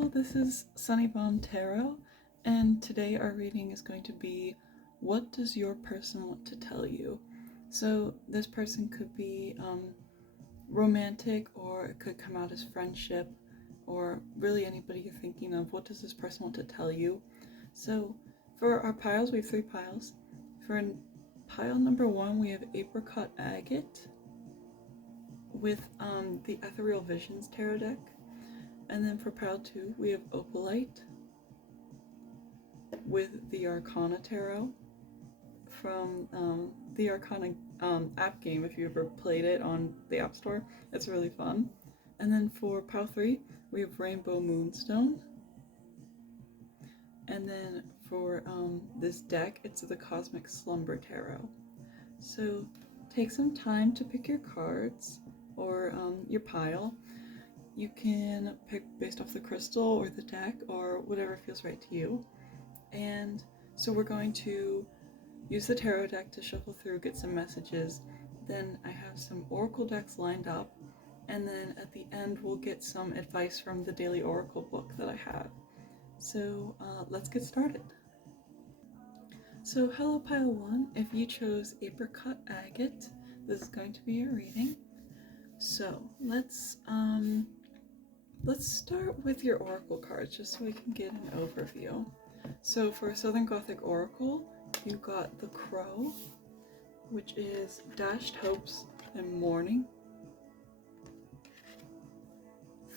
Hello, this is Sunnybomb Tarot, and today our reading is going to be, what does your person want to tell you? So this person could be romantic, or it could come out as friendship, or really anybody you're thinking of. What does this person want to tell you? So for our piles, we have 3 piles. For pile number 1, we have Apricot Agate with the Ethereal Visions tarot deck. And then for pile 2, we have Opalite with the Arcana Tarot from the Arcana app game. If you ever played it on the App Store, it's really fun. And then for pile 3, we have Rainbow Moonstone. And then for this deck, it's the Cosmic Slumber Tarot. So take some time to pick your cards or your pile. You can pick based off the crystal or the deck or whatever feels right to you. And so we're going to use the tarot deck to shuffle through, get some messages. Then I have some oracle decks lined up. And then at the end, we'll get some advice from the daily oracle book that I have. So let's get started. So hello pile 1, if you chose Apricot Agate, this is going to be your reading. So let's start with your oracle cards, just so we can get an overview. So for Southern Gothic Oracle, you got the Crow, which is dashed hopes and mourning.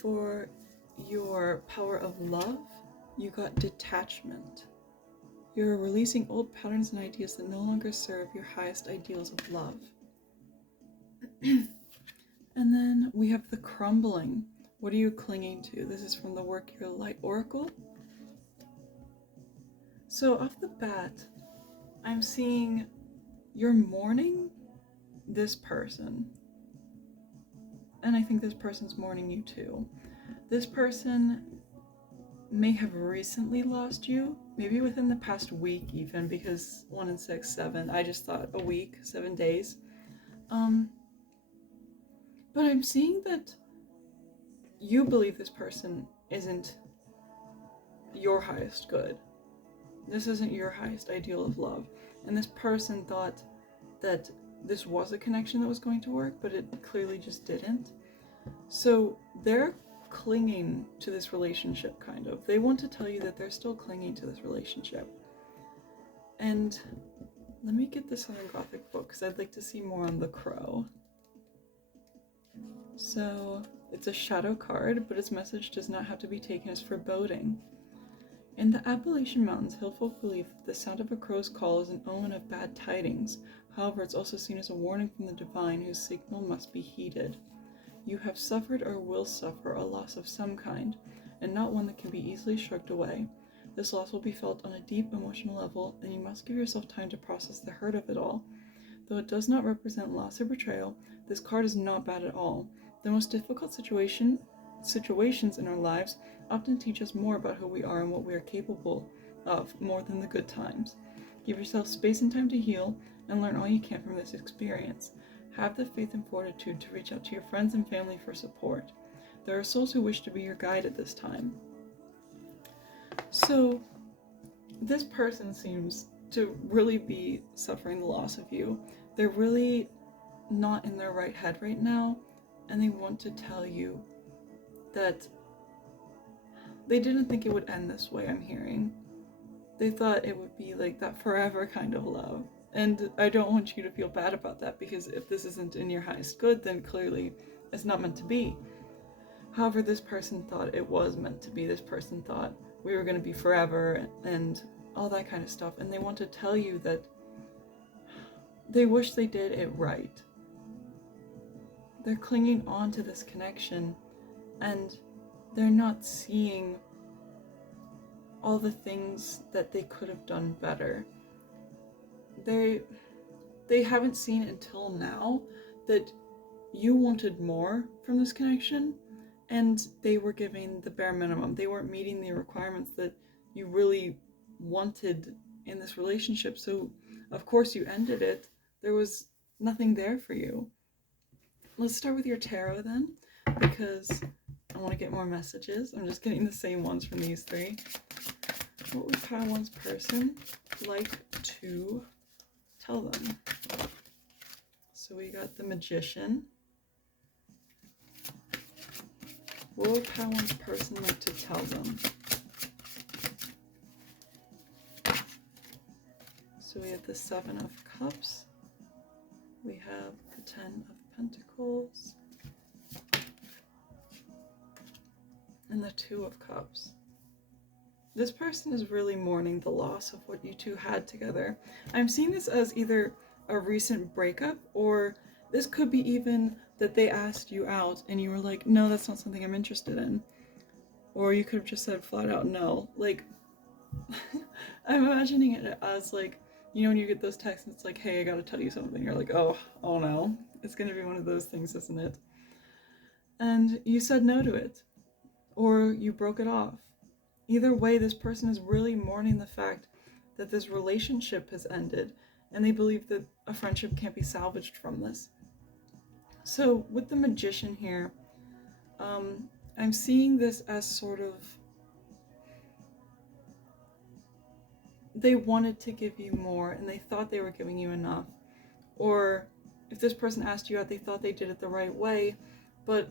For your Power of Love, you got detachment. You're releasing old patterns and ideas that no longer serve your highest ideals of love. And then we have the Crumbling. What are you clinging to? This is from the Work Your Light Oracle. So off the bat, I'm seeing you're mourning this person. And I think this person's mourning you too. This person may have recently lost you, maybe within the past week even, because 1 and 6, 7, I just thought a week, 7 days. But I'm seeing that you believe this person isn't your highest good. This isn't your highest ideal of love. And this person thought that this was a connection that was going to work, but it clearly just didn't. So they're clinging to this relationship, kind of. They want to tell you that they're still clinging to this relationship. And let me get the Southern Gothic book, because I'd like to see more on the Crow. So it's a shadow card, but its message does not have to be taken as foreboding. In the Appalachian Mountains, hillfolk believe that the sound of a crow's call is an omen of bad tidings. However, it's also seen as a warning from the divine, whose signal must be heeded. You have suffered or will suffer a loss of some kind, and not one that can be easily shrugged away. This loss will be felt on a deep emotional level, and you must give yourself time to process the hurt of it all. Though it does not represent loss or betrayal, this card is not bad at all. The most difficult situations in our lives often teach us more about who we are and what we are capable of, more than the good times. Give yourself space and time to heal, and learn all you can from this experience. Have the faith and fortitude to reach out to your friends and family for support. There are souls who wish to be your guide at this time. So, this person seems to really be suffering the loss of you. They're really not in their right head right now, and they want to tell you that they didn't think it would end this way, I'm hearing. They thought it would be like that forever kind of love. And I don't want you to feel bad about that, because if this isn't in your highest good, then clearly it's not meant to be. However, this person thought it was meant to be. This person thought we were going to be forever and all that kind of stuff. And they want to tell you that they wish they did it right. They're clinging on to this connection, and they're not seeing all the things that they could have done better. They haven't seen until now that you wanted more from this connection, and they were giving the bare minimum. They weren't meeting the requirements that you really wanted in this relationship. So of course you ended it. There was nothing there for you. Let's start with your tarot then, because I want to get more messages. I'm just getting the same ones from these three. What would Pile 1's person like to tell them? So we got the Magician. What would Pile 1's person like to tell them? So we have the Seven of Cups. We have the Ten of Pentacles. And the Two of Cups. This person is really mourning the loss of what you two had together. I'm seeing this as either a recent breakup, or this could be even that they asked you out and you were like, no, that's not something I'm interested in. Or you could have just said flat out no. Like, I'm imagining it as like, you know, when you get those texts and it's like, hey, I gotta tell you something. You're like, oh no. It's gonna be one of those things, isn't it? And you said no to it. Or you broke it off. Either way, this person is really mourning the fact that this relationship has ended, and they believe that a friendship can't be salvaged from this. So with the Magician here, I'm seeing this as sort of, they wanted to give you more and they thought they were giving you enough. Or if this person asked you out, they thought they did it the right way, but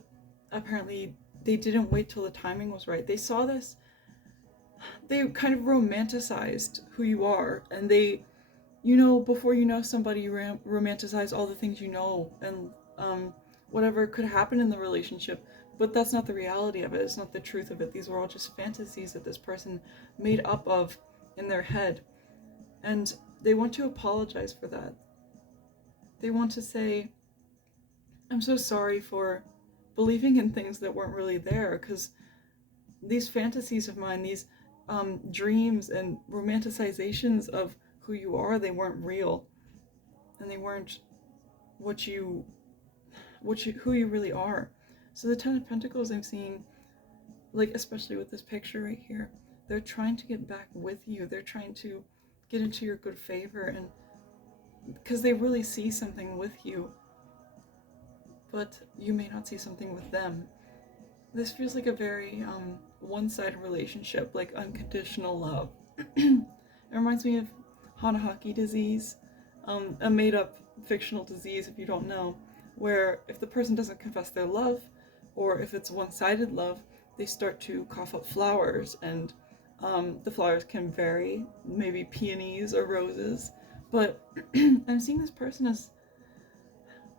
apparently they didn't wait till the timing was right. They saw this, they kind of romanticized who you are, and they, you know, before you know somebody, you romanticize all the things you know and whatever could happen in the relationship, but that's not the reality of it. It's not the truth of it. These were all just fantasies that this person made up of in their head, and they want to apologize for that. They want to say, I'm so sorry for believing in things that weren't really there, because these fantasies of mine, these dreams and romanticizations of who you are, they weren't real, and they weren't who you really are. So the Ten of Pentacles I'm seeing, like especially with this picture right here, they're trying to get back with you. They're trying to get into your good favor, and because they really see something with you, but you may not see something with them. This feels like a very one-sided relationship, like unconditional love. It reminds me of Hanahaki disease, a made-up fictional disease, if you don't know, where if the person doesn't confess their love, or if it's one-sided love, they start to cough up flowers, and the flowers can vary, maybe peonies or roses, but I'm seeing this person as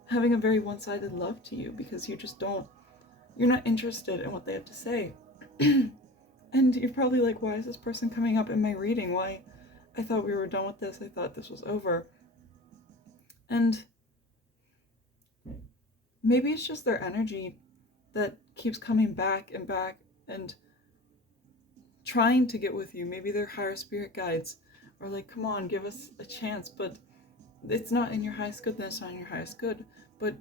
having a very one-sided love to you, because you're not interested in what they have to say. And you're probably like, why is this person coming up in my reading? Why? I thought we were done with this. I thought this was over. And maybe it's just their energy that keeps coming back and trying to get with you. Maybe they're higher spirit guides are like, come on, give us a chance. But it's not in your highest good, then it's not in your highest good. But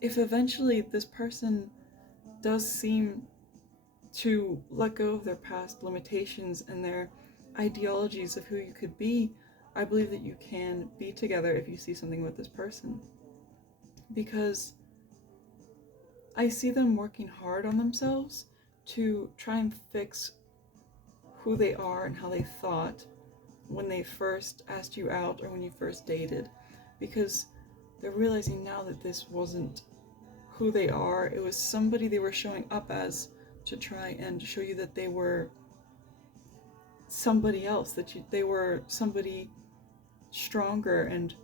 if eventually this person does seem to let go of their past limitations and their ideologies of who you could be, I believe that you can be together if you see something with this person. Because I see them working hard on themselves to try and fix who they are and how they thought when they first asked you out or when you first dated. Because they're realizing now that this wasn't who they are. It was somebody they were showing up as to try and show you that they were somebody else, that they were somebody stronger, and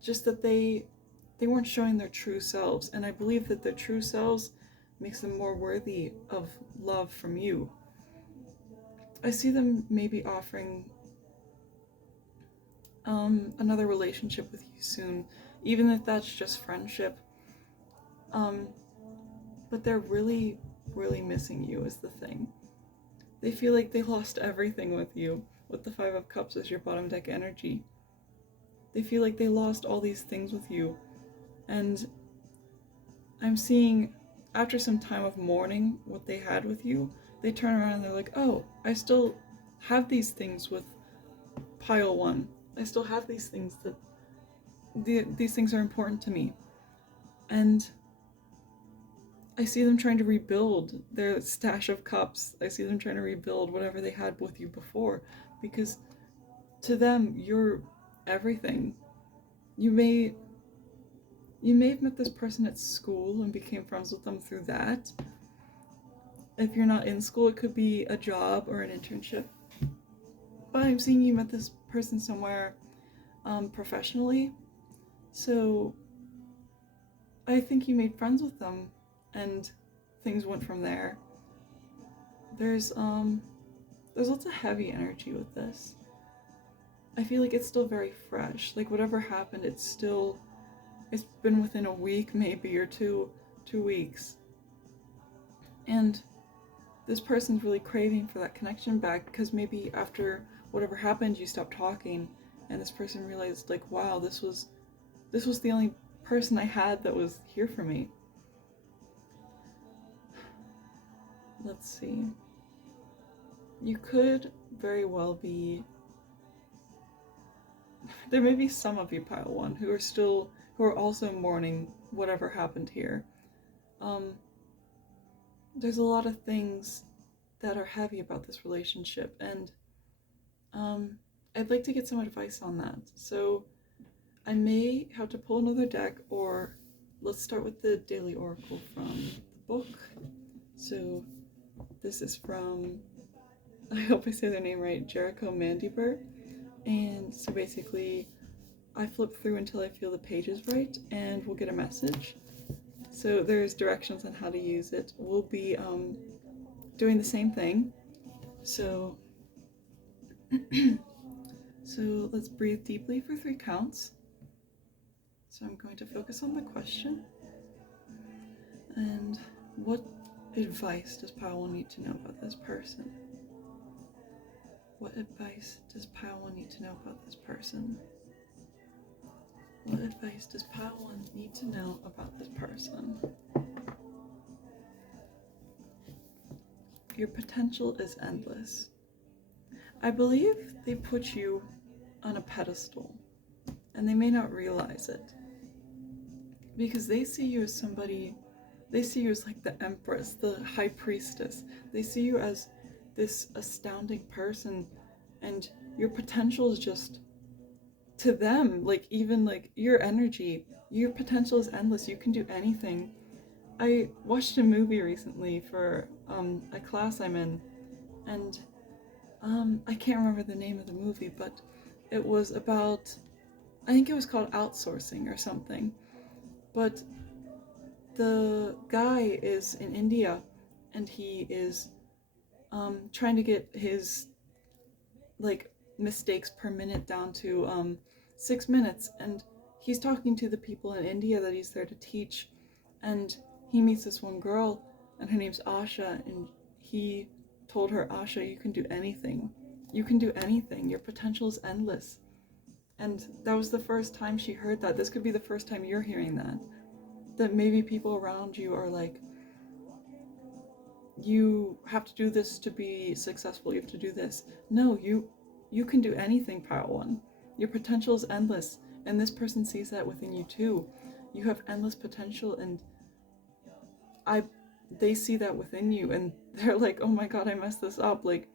just that they weren't showing their true selves. And I believe that their true selves makes them more worthy of love from you. I see them maybe offering another relationship with you soon, even if that's just friendship. But they're really, really missing you is the thing. They feel like they lost everything with you, with the Five of Cups as your bottom deck energy. They feel like they lost all these things with you. And I'm seeing, after some time of mourning what they had with you, they turn around and they're like, oh, I still have these things with Pile 1. I still have these things that, these things are important to me. And I see them trying to rebuild their stash of cups. I see them trying to rebuild whatever they had with you before, because to them, you're everything. You may have met this person at school and became friends with them through that. If you're not in school, it could be a job or an internship. But I'm seeing you met this person somewhere professionally. So I think you made friends with them and things went from there. There's lots of heavy energy with this. I feel like it's still very fresh. Like whatever happened, it's been within a week maybe, or 2 weeks. And this person's really craving for that connection back, because maybe after whatever happened you stopped talking, and this person realized, like, wow, this was the only person I had that was here for me. Let's see. You could very well be... There may be some of you, Pile 1, who are also mourning whatever happened here. There's a lot of things that are heavy about this relationship, and I'd like to get some advice on that. So I may have to pull another deck, or let's start with the Daily Oracle from the book. So this is from, I hope I say their name right, Jericho Mandibur. And so basically I flip through until I feel the pages right, and we'll get a message. So there's directions on how to use it. We'll be doing the same thing. So so let's breathe deeply for 3 counts. So I'm going to focus on the question. And what advice does Pile 1 need to know about this person? What advice does Pile 1 need to know about this person? What advice does Pile 1 need to know about this person? Your potential is endless. I believe they put you on a pedestal, and they may not realize it, because they see you as somebody, they see you as like the Empress, the High Priestess. They see you as this astounding person, and your potential is just, to them, like, even like your energy, your potential is endless. You can do anything. I watched a movie recently for a class I'm in, and I can't remember the name of the movie, but it was about, I think it was called Outsourcing or something. But the guy is in India, and he is trying to get his like mistakes per minute down to 6 minutes, and he's talking to the people in India that he's there to teach, and he meets this one girl, and her name's Asha, and he told her, Asha, you can do anything. You can do anything. Your potential is endless. And that was the first time she heard that. This could be the first time you're hearing that. That maybe people around you are like, you have to do this to be successful. You have to do this. No, you can do anything, Pile 1. Your potential is endless, and this person sees that within you too. You have endless potential, and they see that within you, and they're like, oh my god, I messed this up. Like,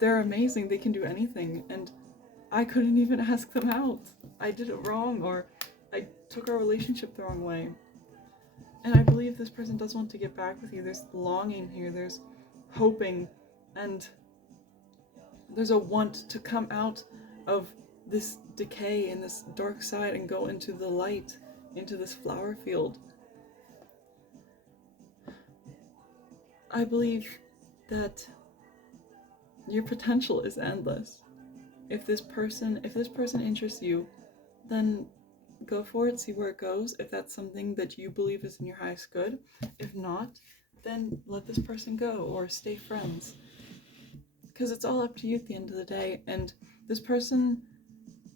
they're amazing. They can do anything, and I couldn't even ask them out. I did it wrong, or I took our relationship the wrong way. And I believe this person does want to get back with you. There's longing here, there's hoping, and there's a want to come out of this decay and this dark side and go into the light, into this flower field. I believe that your potential is endless. If this person interests you, then go for it, see where it goes. If that's something that you believe is in your highest good. If not, then let this person go, or stay friends. Because it's all up to you at the end of the day, and this person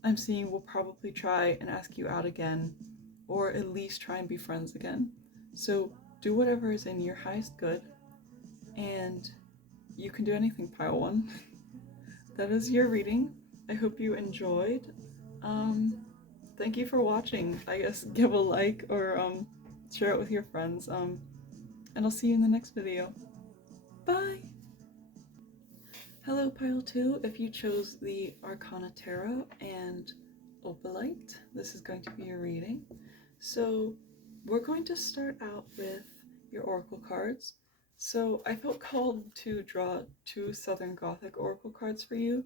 I'm seeing will probably try and ask you out again, or at least try and be friends again. So do whatever is in your highest good, and you can do anything, Pile 1. That is your reading. I hope you enjoyed. Thank you for watching. I guess give a like, or share it with your friends. and I'll see you in the next video. Bye! Hello Pile 2, if you chose the Arcana Tarot and Opalite, this is going to be your reading. So we're going to start out with your Oracle cards. So I felt called to draw 2 Southern Gothic Oracle cards for you.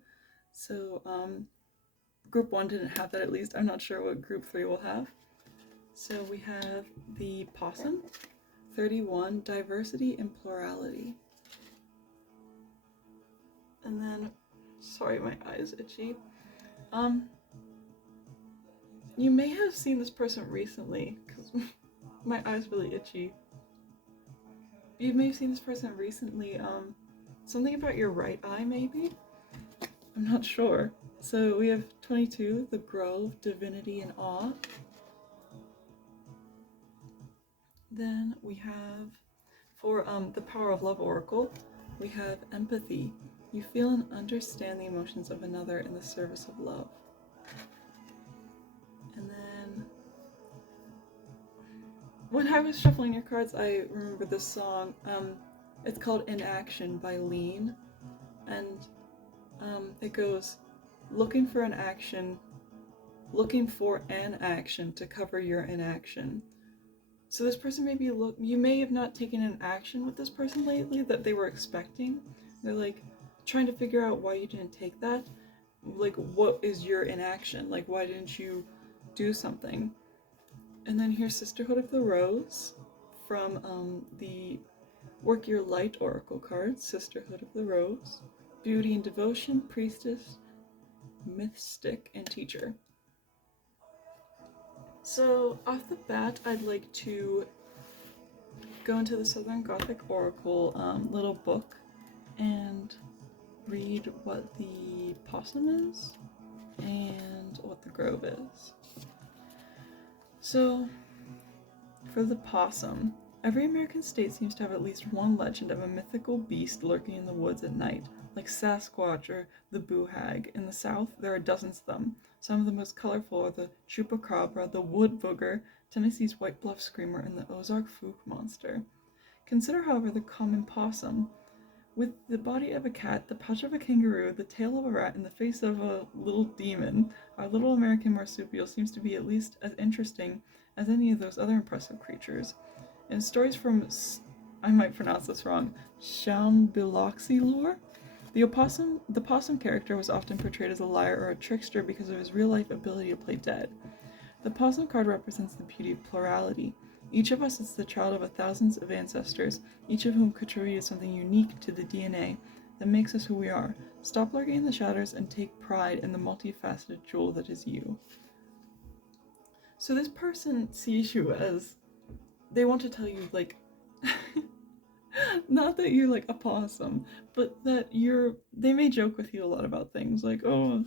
So Group 1 didn't have that, at least. I'm not sure what Group 3 will have. So we have the Possum, 31, Diversity and Plurality. And then, sorry, my eye's itchy. You may have seen this person recently, because my eye's really itchy. You may have seen this person recently, something about your right eye, maybe? I'm not sure. So we have 22, The Grove, Divinity and Awe. Then we have, for the Power of Love Oracle, we have Empathy. You feel and understand the emotions of another in the service of love. And then, when I was shuffling your cards, I remember this song. It's called In Action by Lean. And it goes, looking for an action to cover your inaction. So this person may be you may have not taken an action with this person lately that they were expecting. They're like trying to figure out why you didn't take that. Like, what is your inaction? Like, why didn't you do something? And then here's Sisterhood of the Rose from the Work Your Light Oracle cards. Sisterhood of the Rose, Beauty and Devotion, Priestess, Mystic, and Teacher. So, off the bat, I'd like to go into the Southern Gothic Oracle little book and read what the Possum is and what the Grove is. So, for the Possum, every American state seems to have at least one legend of a mythical beast lurking in the woods at night, like Sasquatch or the Boo Hag. In the South, there are dozens of them. Some of the most colorful are the Chupacabra, the Wood Booger, Tennessee's White Bluff Screamer, and the Ozark Fook Monster. Consider, however, the common possum. With the body of a cat, the pouch of a kangaroo, the tail of a rat, and the face of a little demon, our little American marsupial seems to be at least as interesting as any of those other impressive creatures. In stories from, I might pronounce this wrong, Shambiloxi lore, the possum character was often portrayed as a liar or a trickster because of his real-life ability to play dead. The possum card represents the beauty of plurality. Each of us is the child of thousands of ancestors, each of whom contributed something unique to the DNA that makes us who we are. Stop lurking in the shadows and take pride in the multifaceted jewel that is you. So this person sees you as, they want to tell you, like, not that you're like a possum, but that they may joke with you a lot about things, like, oh,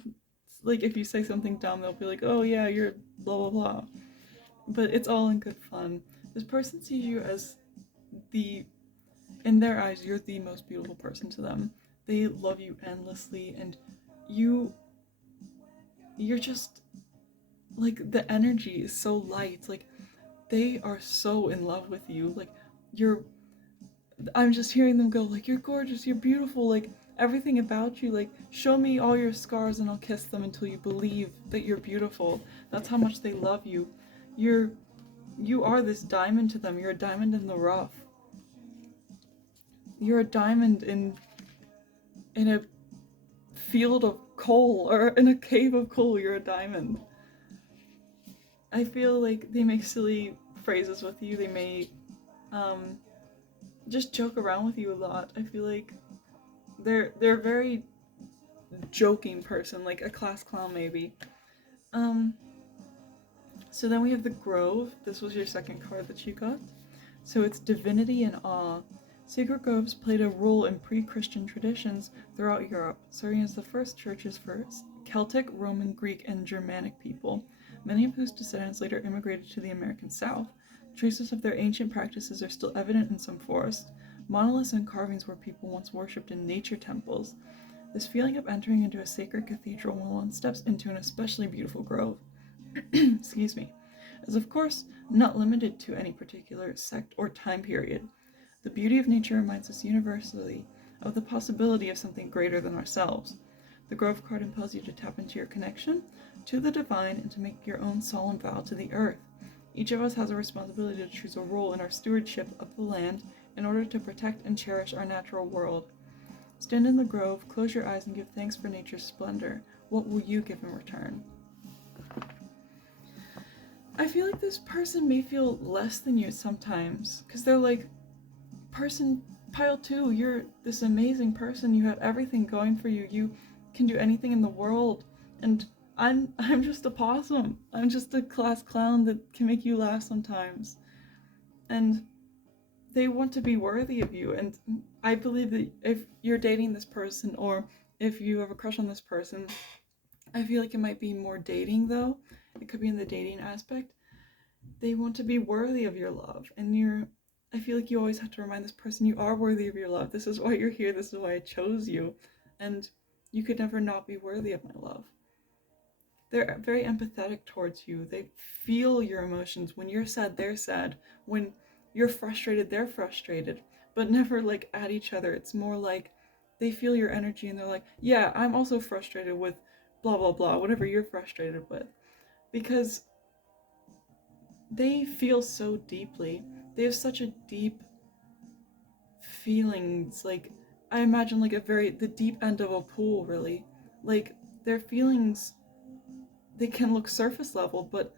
like if you say something dumb, they'll be like, oh yeah, you're blah blah blah. But it's all in good fun. This person sees you as in their eyes, you're the most beautiful person to them. They love you endlessly, and you're just, like, the energy is so light. Like, they are so in love with you. Like, I'm just hearing them go, like, you're gorgeous, you're beautiful, like, everything about you, like, show me all your scars and I'll kiss them until you believe that you're beautiful. That's how much they love you. You are this diamond to them. You're a diamond in the rough. You're a diamond in a field of coal, or in a cave of coal. You're a diamond. I feel like they make silly phrases with you. They may just joke around with you a lot. I feel like they're a very joking person, like a class clown maybe. So then we have the Grove. This was your second card that you got. So it's Divinity and Awe. Secret groves played a role in pre-Christian traditions throughout Europe, serving as the first churches for Celtic, Roman, Greek, and Germanic people, many of whose descendants later immigrated to the American South. Traces of their ancient practices are still evident in some forests. Monoliths and carvings where people once worshipped in nature temples. This feeling of entering into a sacred cathedral when one steps into an especially beautiful grove excuse me, is of course not limited to any particular sect or time period. The beauty of nature reminds us universally of the possibility of something greater than ourselves. The Grove card impels you to tap into your connection to the divine and to make your own solemn vow to the earth. Each of us has a responsibility to choose a role in our stewardship of the land in order to protect and cherish our natural world. Stand in the grove, close your eyes, and give thanks for nature's splendor. What will you give in return? I feel like this person may feel less than you sometimes, because they're like, person pile 2, you're this amazing person, you have everything going for you, you can do anything in the world, and I'm just a possum. I'm just a class clown that can make you laugh sometimes. And they want to be worthy of you, and I believe that if you're dating this person, or if you have a crush on this person, I feel like it might be more dating though. It could be in the dating aspect. They want to be worthy of your love, and I feel like you always have to remind this person you are worthy of your love. This is why you're here. This is why I chose you, and you could never not be worthy of my love. They're very empathetic towards you. They feel your emotions. When you're sad, they're sad. When you're frustrated, they're frustrated, but never like at each other. It's more like they feel your energy and they're like, yeah, I'm also frustrated with blah, blah, blah, whatever you're frustrated with. Because they feel so deeply. They have such a deep feelings. Like, I imagine like the deep end of a pool, really. Like, their feelings, they can look surface level, but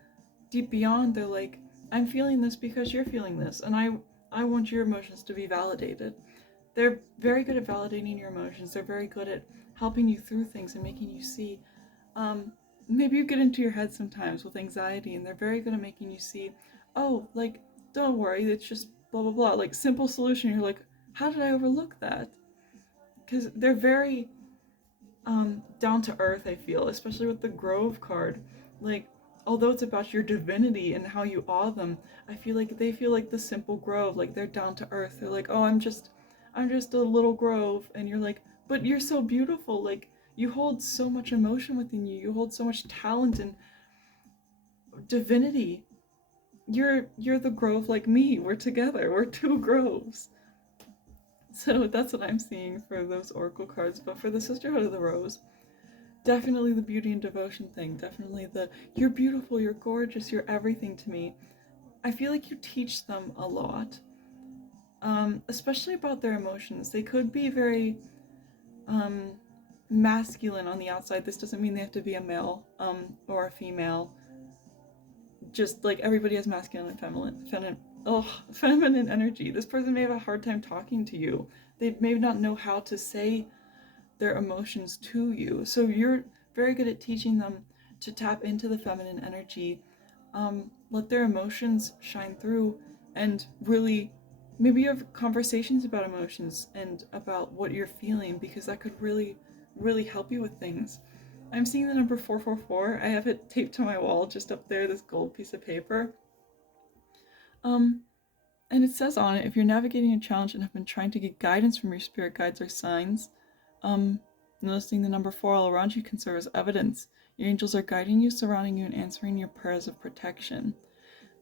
deep beyond, they're like, I'm feeling this because you're feeling this, and I want your emotions to be validated. They're very good at validating your emotions. They're very good at helping you through things and making you see. Maybe you get into your head sometimes with anxiety, and they're very good at making you see, oh, like, don't worry, it's just blah, blah, blah. Like, simple solution. You're like, how did I overlook that? Because they're very down to earth, I feel, especially with the Grove card. Like, although it's about your divinity and how you awe them, I feel like they feel like the simple grove. Like, they're down to earth. They're like, oh, I'm just a little grove, and you're like, but you're so beautiful. Like, you hold so much emotion within you. You hold so much talent and divinity. You're the grove like me. We're together. We're two groves. So that's what I'm seeing for those oracle cards. But for the Sisterhood of the Rose, definitely the beauty and devotion thing. Definitely the you're beautiful, you're gorgeous, you're everything to me. I feel like you teach them a lot, especially about their emotions. They could be very masculine on the outside. This doesn't mean they have to be a male or a female. Just like everybody has masculine and feminine energy. This person may have a hard time talking to you. They may not know how to say their emotions to you. So you're very good at teaching them to tap into the feminine energy, let their emotions shine through, and really maybe you have conversations about emotions and about what you're feeling, because that could really, really help you with things. I'm seeing the number 444. I have it taped to my wall just up there, this gold piece of paper. And it says on it, if you're navigating a challenge and have been trying to get guidance from your spirit guides or signs, noticing the number 4 all around you can serve as evidence. Your angels are guiding you, surrounding you, and answering your prayers of protection.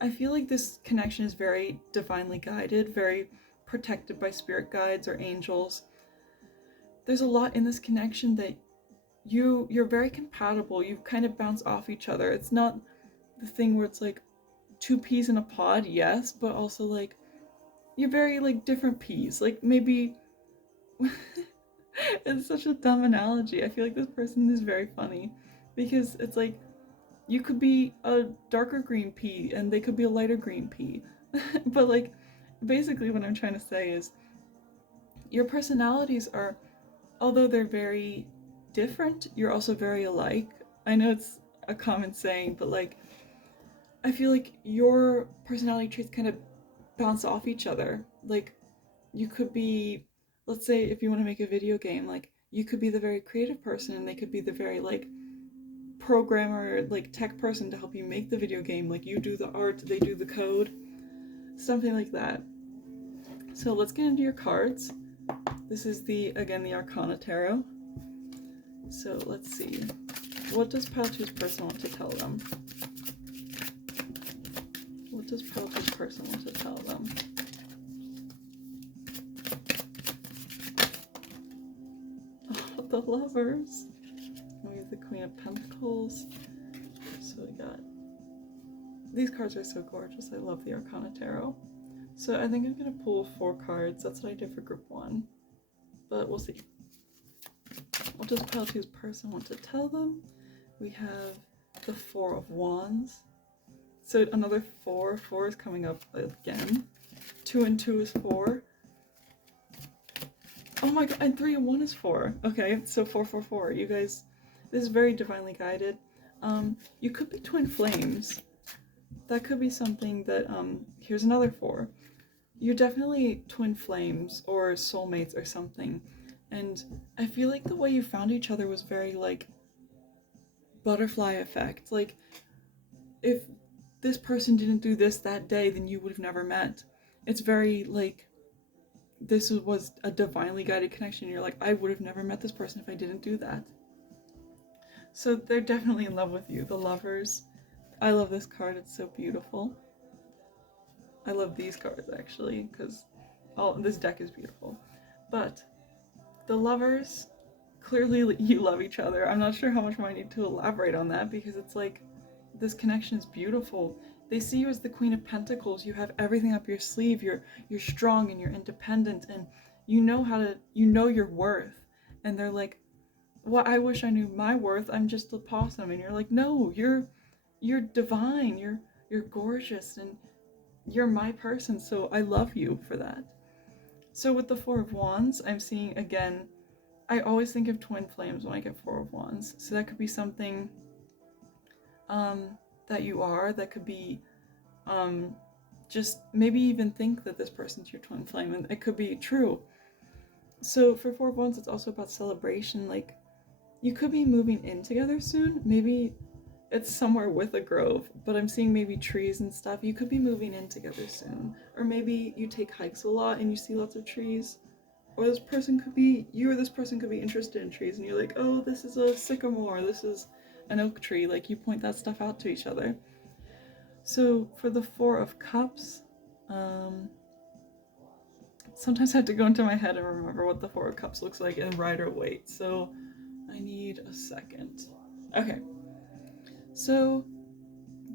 I feel like this connection is very divinely guided, very protected by spirit guides or angels. There's a lot in this connection that you're very compatible. You kind of bounce off each other. It's not the thing where it's like 2 peas in a pod, yes, but also like you're very like different peas. Like maybe it's such a dumb analogy. I feel like this person is very funny because it's like you could be a darker green pea and they could be a lighter green pea. But like basically what I'm trying to say is your personalities are, although they're very different, you're also very alike. I know it's a common saying, but like I feel like your personality traits kind of bounce off each other. Like you could be, let's say if you want to make a video game, like you could be the very creative person and they could be the very like programmer, like tech person to help you make the video game. Like you do the art, they do the code, something like that. So let's get into your cards. This is again the Arcana Tarot. So let's see. What does Pile 2's person want to tell them? What does Pile 2's person want to tell them? the Lovers. We have the Queen of Pentacles. So we got... These cards are so gorgeous. I love the Arcana Tarot. So I think I'm going to pull 4 cards. That's what I did for group 1. But we'll see. What does pile 2's person want to tell them? We have the 4 of Wands. So another 4. 4 is coming up again. 2 and 2 is 4. Oh my god, and 3 and 1 is 4. Okay, so 4, 4, 4. You guys, this is very divinely guided. You could be twin flames. That could be something that, here's another 4. You're definitely twin flames or soulmates or something. And I feel like the way you found each other was very, like, butterfly effect. Like, if this person didn't do this that day, then you would have never met. It's very, like, this was a divinely guided connection. You're like, I would have never met this person if I didn't do that. So they're definitely in love with you. The Lovers. I love this card. It's so beautiful. I love these cards, actually, because this deck is beautiful. But the Lovers, clearly you love each other. I'm not sure how much more I need to elaborate on that, because it's like, this connection is beautiful. They see you as the Queen of Pentacles. You have everything up your sleeve. You're strong and you're independent, and you know your worth. And they're like, well, I wish I knew my worth. I'm just a possum. And you're like, no, you're divine. You're gorgeous, and you're my person, so I love you for that. So with the 4 of Wands, I'm seeing, again, I always think of twin flames when I get 4 of Wands. So that could be something that you are. That could be just maybe even think that this person's your twin flame, and it could be true. So for 4 of Wands, it's also about celebration. Like, you could be moving in together soon. Maybe it's somewhere with a grove, but I'm seeing maybe trees and stuff. You could be moving in together soon. Or maybe you take hikes a lot and you see lots of trees. Or this person could be interested in trees, and you're like, oh, this is a sycamore, this is an oak tree. Like, you point that stuff out to each other. So for the 4 of Cups, sometimes I have to go into my head and remember what the 4 of Cups looks like in Rider-Waite. So I need a second. Okay. So,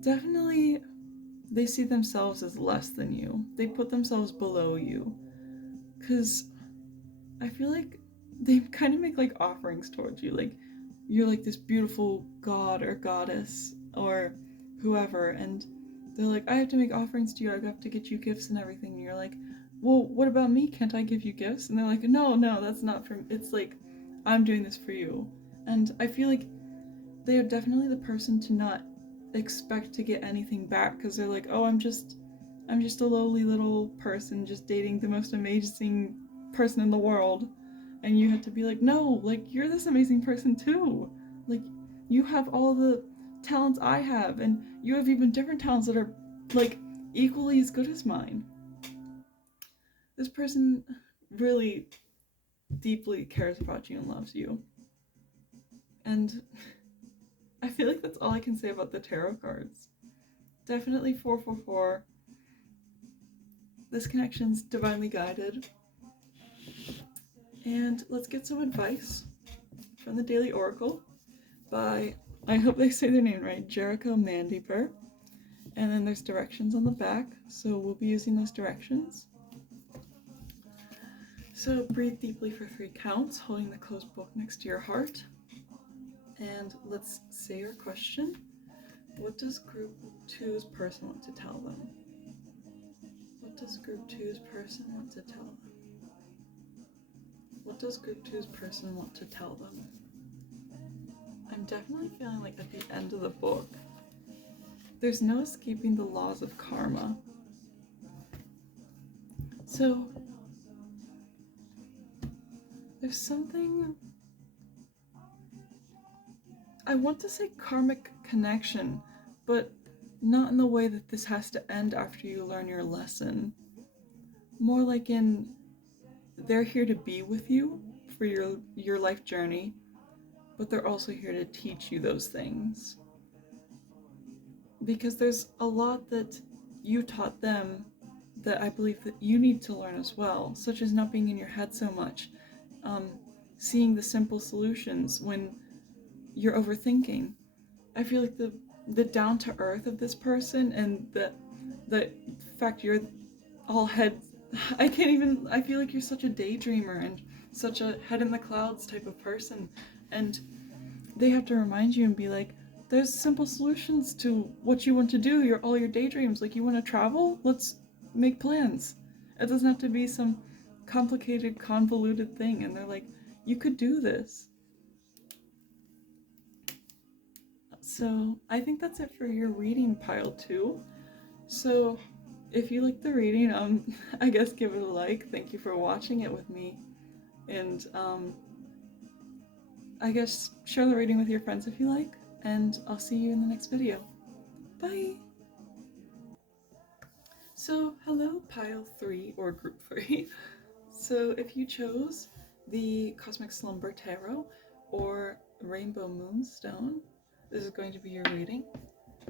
definitely, they see themselves as less than you. They put themselves below you. Because I feel like they kind of make, like, offerings towards you. Like, you're, like, this beautiful god or goddess or whoever. And they're like, I have to make offerings to you. I have to get you gifts and everything. And you're like, well, what about me? Can't I give you gifts? And they're like, no, that's not for me. It's like, I'm doing this for you. And I feel like they are definitely the person to not expect to get anything back, because they're like, oh, I'm just a lowly little person just dating the most amazing person in the world. And you have to be like, no, like, you're this amazing person too. Like, you have all the talents I have, and you have even different talents that are, like, equally as good as mine. This person really deeply cares about you and loves you. And I feel like that's all I can say about the tarot cards. Definitely 444. This connection's divinely guided. And let's get some advice from the Daily Oracle by, I hope they say their name right, Jericho Mandiper. And then there's directions on the back, so we'll be using those directions. So breathe deeply for 3 counts, holding the closed book next to your heart. And let's say your question. What does Group 2's person want to tell them? What does Group 2's person want to tell them? What does Group 2's person want to tell them? I'm definitely feeling like at the end of the book, there's no escaping the laws of karma. So, there's something, I want to say karmic connection, but not in the way that this has to end after you learn your lesson. More like in, they're here to be with you for your life journey, but they're also here to teach you those things. Because there's a lot that you taught them that I believe that you need to learn as well, such as not being in your head so much. seeing the simple solutions when you're overthinking. I feel like the down to earth of this person, and the fact you're all head, I can't even, I feel like you're such a daydreamer and such a head in the clouds type of person, and they have to remind you and be like, there's simple solutions to what you want to do, all your daydreams. Like, you want to travel? Let's make plans. It doesn't have to be some complicated, convoluted thing. And they're like, you could do this. So I think that's it for your reading pile 2. So if you like the reading, I guess give it a like. Thank you for watching it with me. And I guess share the reading with your friends if you like. And I'll see you in the next video. Bye! So, hello, pile 3 or group 3. So, if you chose the Cosmic Slumber Tarot or Rainbow Moonstone, this is going to be your reading.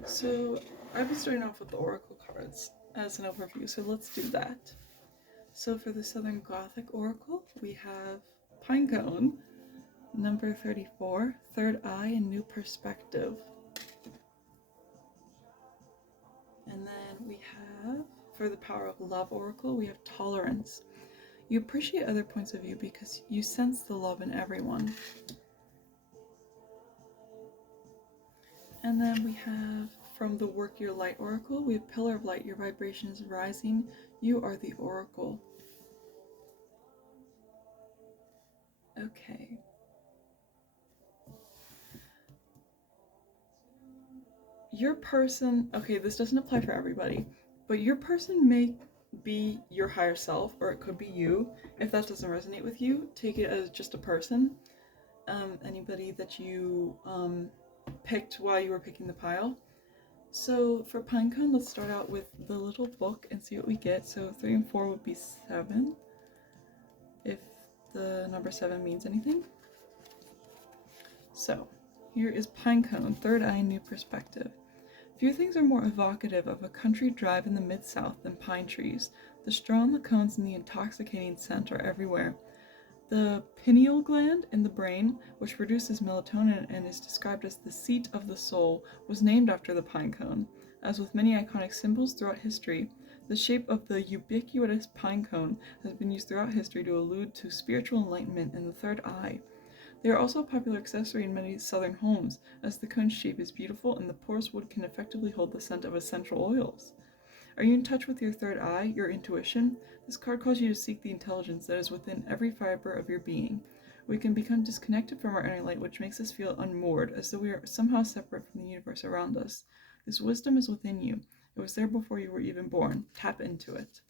So, I've been starting off with the Oracle cards as an overview, so let's do that. So, for the Southern Gothic Oracle, we have Pinecone, number 34, Third Eye and New Perspective. And then we have, for the Power of Love Oracle, we have Tolerance. You appreciate other points of view because you sense the love in everyone. And then we have, from the Work Your Light Oracle, we have Pillar of Light. Your vibration is rising. You are the Oracle. Okay. Your person, okay, this doesn't apply for everybody, but your person may be your higher self, or it could be you. If that doesn't resonate with you, take it as just a person. Anybody that you picked while you were picking the pile. So for Pinecone, let's start out with the little book and see what we get. So 3 and 4 would be 7, if the number 7 means anything. So here is Pinecone, Third Eye, New Perspective. Few things are more evocative of a country drive in the Mid-South than pine trees. The straw on the cones and the intoxicating scent are everywhere. The pineal gland in the brain, which produces melatonin and is described as the seat of the soul, was named after the pine cone. As with many iconic symbols throughout history, the shape of the ubiquitous pine cone has been used throughout history to allude to spiritual enlightenment and the third eye. They are also a popular accessory in many southern homes, as the cone's shape is beautiful and the porous wood can effectively hold the scent of essential oils. Are you in touch with your third eye, your intuition? This card calls you to seek the intelligence that is within every fiber of your being. We can become disconnected from our inner light, which makes us feel unmoored, as though we are somehow separate from the universe around us. This wisdom is within you. It was there before you were even born. Tap into it.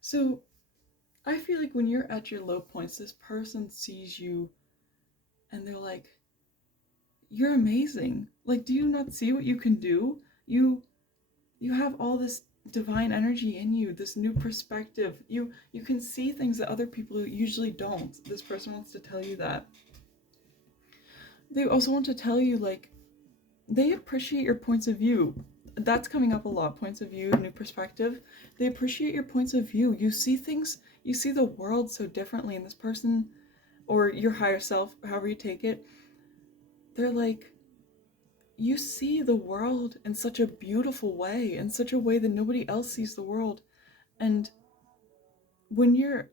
So, I feel like when you're at your low points, this person sees you and they're like, you're amazing. Like, do you not see what you can do? You have all this divine energy in you, this new perspective. You can see things that other people usually don't. This person wants to tell you that. They also want to tell you, like, they appreciate your points of view. That's coming up a lot. Points of view, new perspective. They appreciate your points of view. You see things, you see the world so differently, and this person, or your higher self, however you take it, they're like, you see the world in such a beautiful way, in such a way that nobody else sees the world. And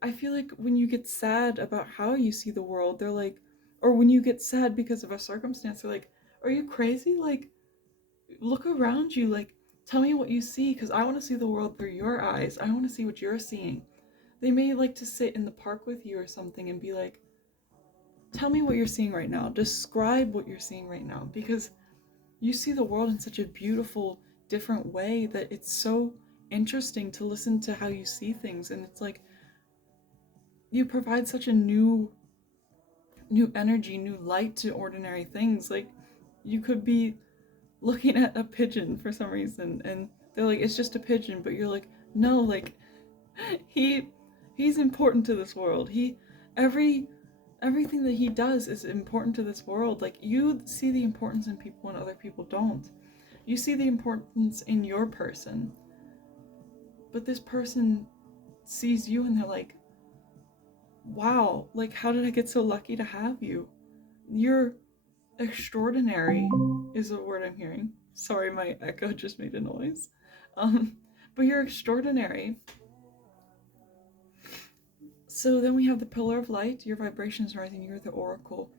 I feel like when you get sad about how you see the world, they're like, or when you get sad because of a circumstance, they're like, are you crazy? Like, look around you, like, tell me what you see, because I want to see the world through your eyes. I want to see what you're seeing. They may like to sit in the park with you or something and be like, tell me what you're seeing right now. Describe what you're seeing right now, because you see the world in such a beautiful, different way that it's so interesting to listen to how you see things. And it's like, you provide such a new energy, new light to ordinary things. Like, you could be looking at a pigeon for some reason and they're like, it's just a pigeon, but you're like, no, like, he's important to this world. Everything that he does is important to this world. Like, you see the importance in people when other people don't. You see the importance in your person, but this person sees you and they're like, wow, like, how did I get so lucky to have you? You're extraordinary, is a word I'm hearing. Sorry, my echo just made a noise. Um, but you're extraordinary. So then we have the Pillar of Light, your vibrations rising, you're the Oracle.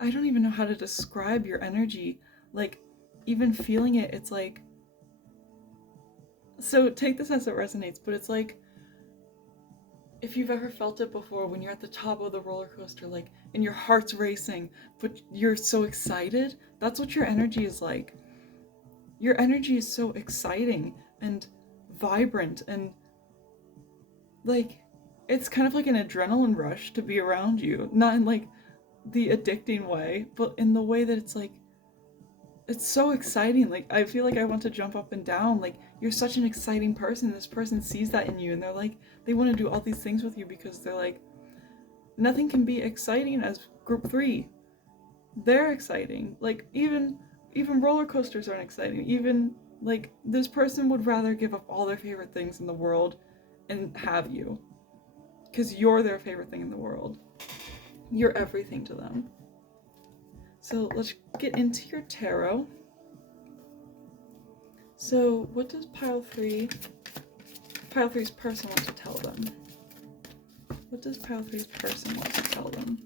I don't even know how to describe your energy. Like, even feeling it, it's like, so take this as it resonates, but it's like, if you've ever felt it before, when you're at the top of the roller coaster, like, and your heart's racing, but you're so excited, that's what your energy is like. Your energy is so exciting and vibrant, and like, it's kind of like an adrenaline rush to be around you. Not in like the addicting way, but in the way that it's like, it's so exciting. Like, I feel like I want to jump up and down. Like, you're such an exciting person. This person sees that in you, and they're like, they want to do all these things with you because they're like, nothing can be exciting as group 3. They're exciting. Like, even roller coasters aren't exciting. Even like, this person would rather give up all their favorite things in the world and have you, because you're their favorite thing in the world. You're everything to them. So let's get into your tarot. So what does pile 3's person want to tell them? What does pile 3's person want to tell them?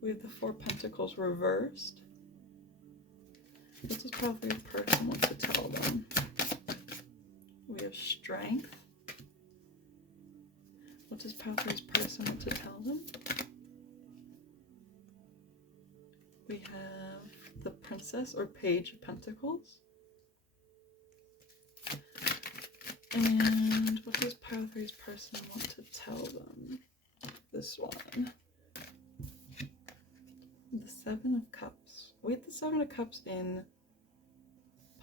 We have the 4 Pentacles reversed. What does pile 3's person want to tell them? We have Strength. What does pile 3's person want to tell them? We have the Princess or Page of Pentacles. And what does pile 3's person want to tell them? This one. The 7 of Cups. We have the 7 of Cups in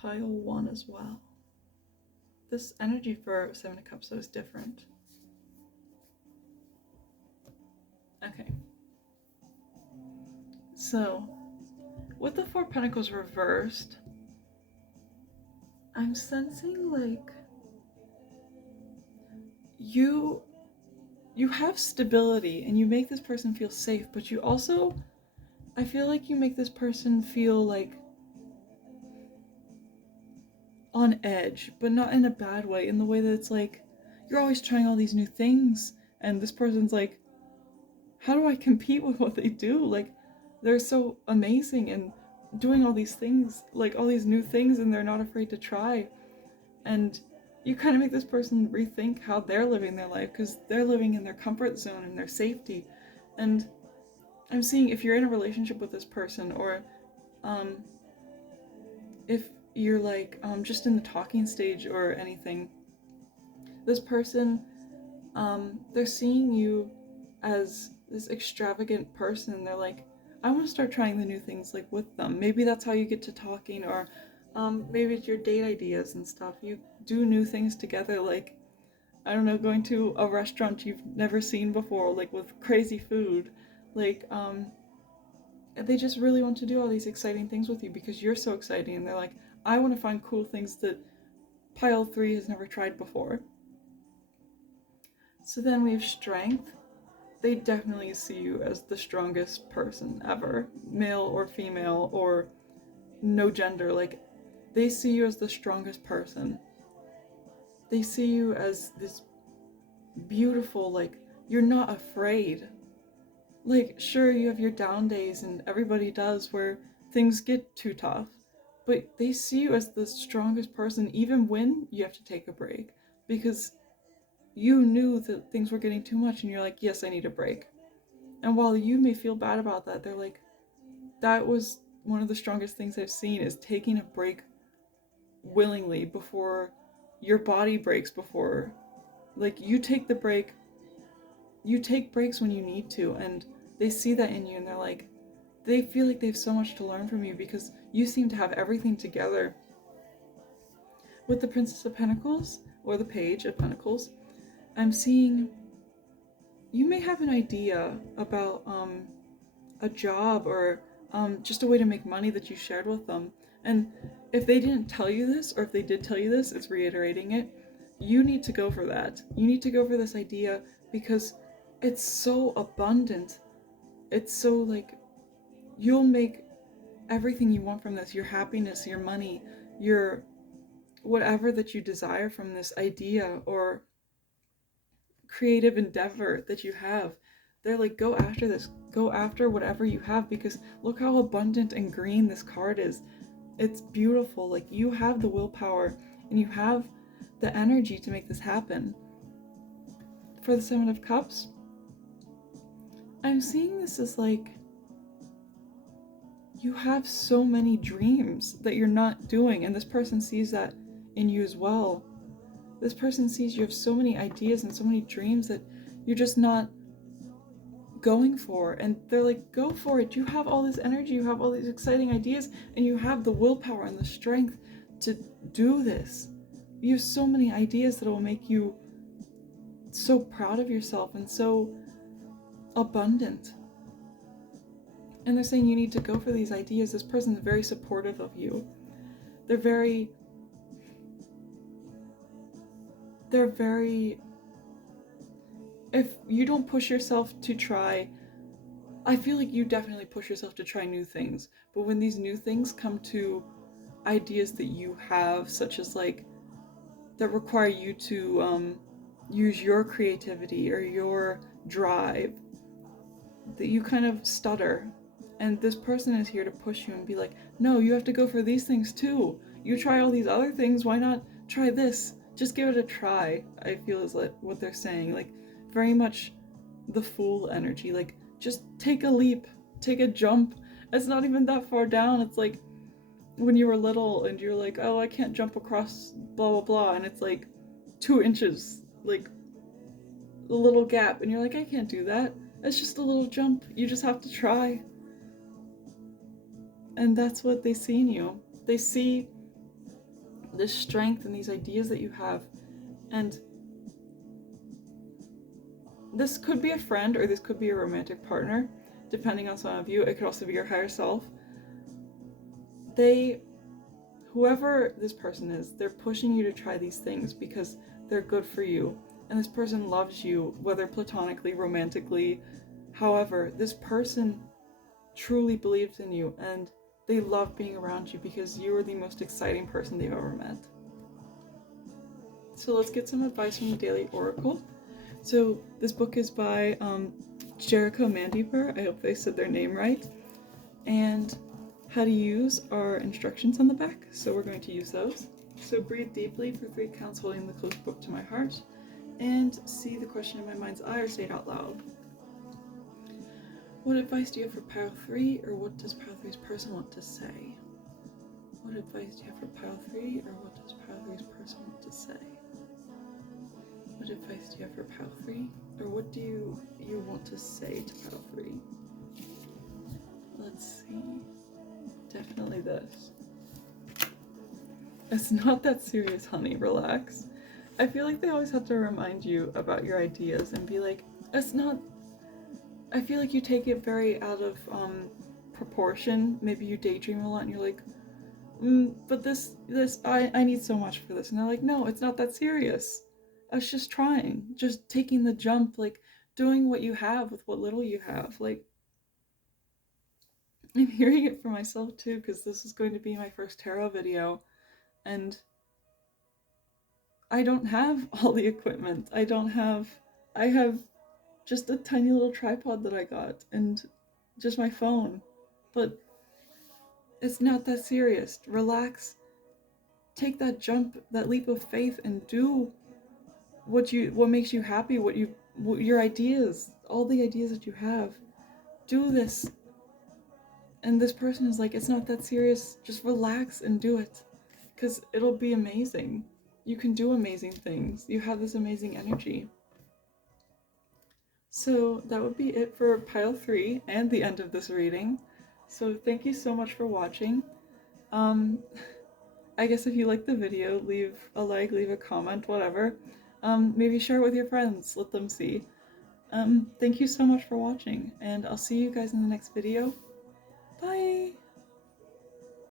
pile 1 as well. This energy for 7 of Cups though is different. Okay. So, with the 4 Pentacles reversed, I'm sensing like you have stability and you make this person feel safe, but you also, I feel like you make this person feel like on edge, but not in a bad way, in the way that it's like, you're always trying all these new things, and this person's like, how do I compete with what they do? Like, they're so amazing and doing all these things, like all these new things, and they're not afraid to try. And you kind of make this person rethink how they're living their life, because they're living in their comfort zone and their safety. And I'm seeing, if you're in a relationship with this person, or if you're like just in the talking stage or anything, this person, they're seeing you as this extravagant person. They're like, I want to start trying the new things like with them. Maybe that's how you get to talking, or maybe it's your date ideas and stuff. You do new things together, like, I don't know, going to a restaurant you've never seen before, like with crazy food. Like, they just really want to do all these exciting things with you because you're so exciting, and they're like, I want to find cool things that pile 3 has never tried before. So then we have Strength. They definitely see you as the strongest person ever, male or female or no gender. Like, they see you as the strongest person. They see you as this beautiful, like, you're not afraid. Like, sure, you have your down days, and everybody does, where things get too tough, but they see you as the strongest person even when you have to take a break, because you knew that things were getting too much and you're like, yes, I need a break. And while you may feel bad about that, they're like, that was one of the strongest things I've seen, is taking a break willingly before your body breaks, before, like, you take the break, you take breaks when you need to, and they see that in you, and they're like, they feel like they have so much to learn from you because you seem to have everything together. With the Princess of Pentacles, or the Page of Pentacles, I'm seeing you may have an idea about a job, or just a way to make money that you shared with them. And if they didn't tell you this, or if they did tell you this, it's reiterating it. you need to go for that. You need to go for this idea because it's so abundant. It's so like, you'll make everything you want from this, your happiness, your money, your whatever that you desire from this idea or creative endeavor that you have. They're like, go after this, go after whatever you have, because look how abundant and green this card is. It's beautiful. Like, you have the willpower and you have the energy to make this happen. For the Seven of Cups, I'm seeing this as like, you have so many dreams that you're not doing, and this person sees that in you as well. This person sees you have so many ideas and so many dreams that you're just not going for, and they're like, go for it. You have all this energy, you have all these exciting ideas, and you have the willpower and the strength to do this. You have so many ideas that will make you so proud of yourself and so abundant. And they're saying you need to go for these ideas. This person is very supportive of you. They're very, if you don't push yourself to try, I feel like you definitely push yourself to try new things, but when these new things come to ideas that you have, such as like, that require you to use your creativity or your drive, that you kind of stutter. And this person is here to push you and be like, no, you have to go for these things too. You try all these other things, why not try this? Just give it a try, I feel is like what they're saying. Like, very much the Fool energy. Like, just take a leap, take a jump. It's not even that far down. It's like when you were little and you're like, oh, I can't jump across blah blah blah, and it's like 2 inches, like a little gap, and you're like, I can't do that. It's just a little jump. You just have to try. And that's what they see in you. They see this strength and these ideas that you have. And this could be a friend or this could be a romantic partner, depending on some of you. It could also be your higher self. Whoever this person is, they're pushing you to try these things because they're good for you. And this person loves you, whether platonically, romantically. However, this person truly believes in you and they love being around you because you are the most exciting person they've ever met. So let's get some advice from the Daily Oracle. So this book is by Jericho Mandiper. I hope they said their name right. And how to use our instructions on the back. So we're going to use those. So breathe deeply for 3 counts, holding the closed book to my heart. And see the question in my mind's eye or say it out loud. What advice do you have for pile 3, or what does pile 3's person want to say? What advice do you have for pile 3, or what does pile 3's person want to say? What advice do you have for pile 3, or what do you want to say to pile 3? Let's see. Definitely this. It's not that serious, honey. Relax. I feel like they always have to remind you about your ideas and be like, it's not. I feel like you take it very out of proportion. Maybe you daydream a lot and you're like, but this, I need so much for this. And they're like, no, it's not that serious. I was just trying, just taking the jump, like doing what you have with what little you have. Like, I'm hearing it for myself too, because this is going to be my first tarot video. And I don't have all the equipment. I have just a tiny little tripod that I got and just my phone. But it's not that serious. Relax. Take that jump, that leap of faith, and do what makes you happy, your ideas, all the ideas that you have. Do this. And this person is like, it's not that serious. Just relax and do it. Because it'll be amazing. You can do amazing things. You have this amazing energy. So that would be it for pile 3 and the end of this reading. So thank you so much for watching. I guess if you like the video, leave a like, leave a comment, whatever. Maybe share it with your friends, let them see. Thank you so much for watching, and I'll see you guys in the next video. Bye!